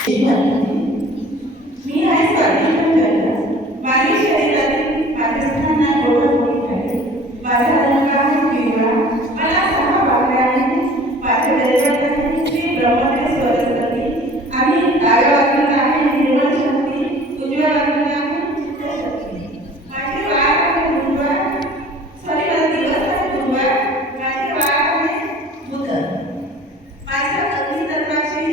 मी आहे स्वाती माझी शरीरातील पाकिस्तानला गोड आहे माझा रंग आहे पिवळा मला 6 बाकड्या आहेत माझे दैवत आहे श्री ब्रह्मदेव सरस्वती आणि डाव्या बाजूला आहे निर्मळ शक्ती उजव्या बाजूला आहे चित्तशक्ती माझे वार आहे गुरुवार माझा दिवस आहे गुरुवार माझे वार आहे बुध माझ्या अग्नी तत्वाची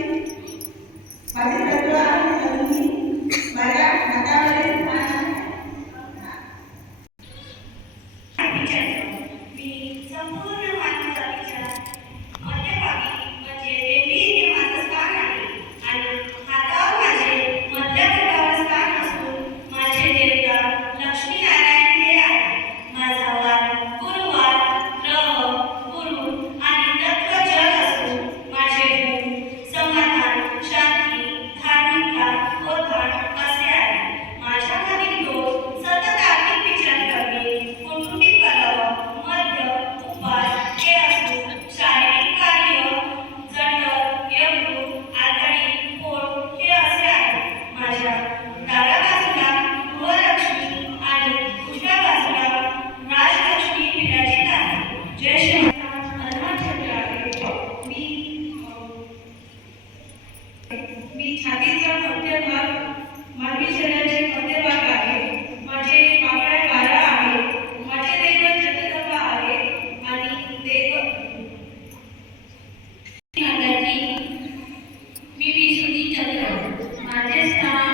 माझे तत्व आहे अग्नी माझ्या हातामध्ये स्थान आहे मी संपूर्ण मानवजातीच्या मध्यभागी म्हणजे देवी येथे माझं स्थान आहे आणि हातावर माझे मध्यभागावर स्थान असून माझे देवता लक्ष्मीनारायण हे आहे. माझा वार गुरुवार ग्रह गुरु आणि तत्व जल असून माझे गुण समाधान शांती धार्मिकता ओधाड असे आहे. माझ्यामधील दोष सतत आर्थिक विचार करणे कौटुंबिक कलह मद्य उपवास हे असून शारीरिक कार्य जठर यकृत आतडी पोट हे असे आहे. माझ्या डाव्या बाजूला गृहलक्ष्मी आणि उजव्या बाजूला राजलक्ष्मी विराजित आहे. जय श्री हनुमान आहे. मी छातीचा मध्यभाग मानवी शरीराचे मध्यभाग आहे. माझे पाकळ्या 12 आहे. माझे दैवत जगदंबा आहे आणि मी विसुद्धी चक्र. माझे स्थान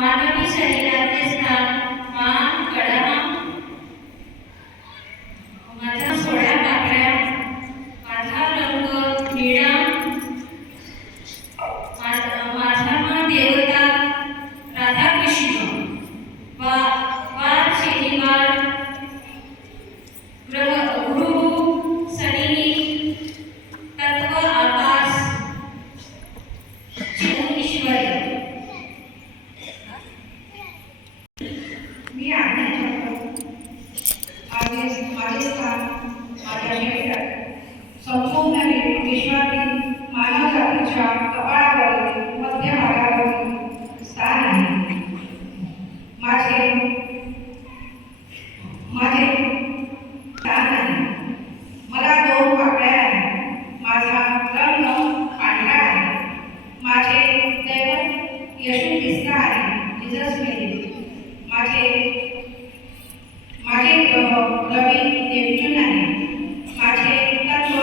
मानवी शरीराचे स्थान मान गळा. माझ्या 16 पाकळ्या. माझा रंग निळा. माझा देवता राधाकृष्ण. वार शनिवार ग्रह गुरु शनी तत्व आकाश ईश्वर. मी आहे माझे स्थान माझ्या शरीरात संपूर्ण विश्वातील मानव जातीच्या कपाळावरील मध्य भागावरील स्थान आहे. माझे स्थान आहे. मला 2 पाकळ्या आहेत. माझा रंग पांढरा आहे. माझे दैवत येशू ख्रिस्त आहे जीसस मेरी. माझे ग्रह रवी नेपच्यून आहे. माझे तत्व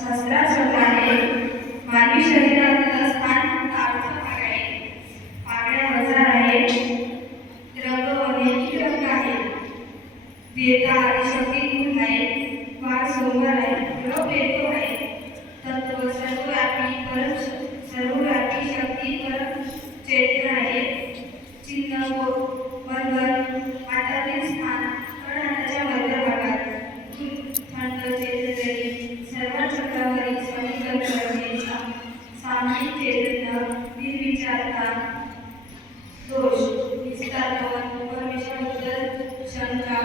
शास्त्राप्रमाणे मानवी शरीरातलं स्थान आहे. पाकळ्या 1000 आहेत. रंग नैतिक रंग आहे. देवता आणि शक्ती गुण आहे. वार सोमवार आहे. ग्रह प्रेतो आहे. तत्व सर्वव्यापी शक्ती परम चैत्र आहे. चिन्ह बंधन हातातील स्थान कर्णाच्या मध्यभागात थंड चैतन्य सर्व चक्रावरील समीकरण करणे सामायिक चैतन्य निर्विचारता दोष निस्तारपण परमेश्वराबद्दल शंका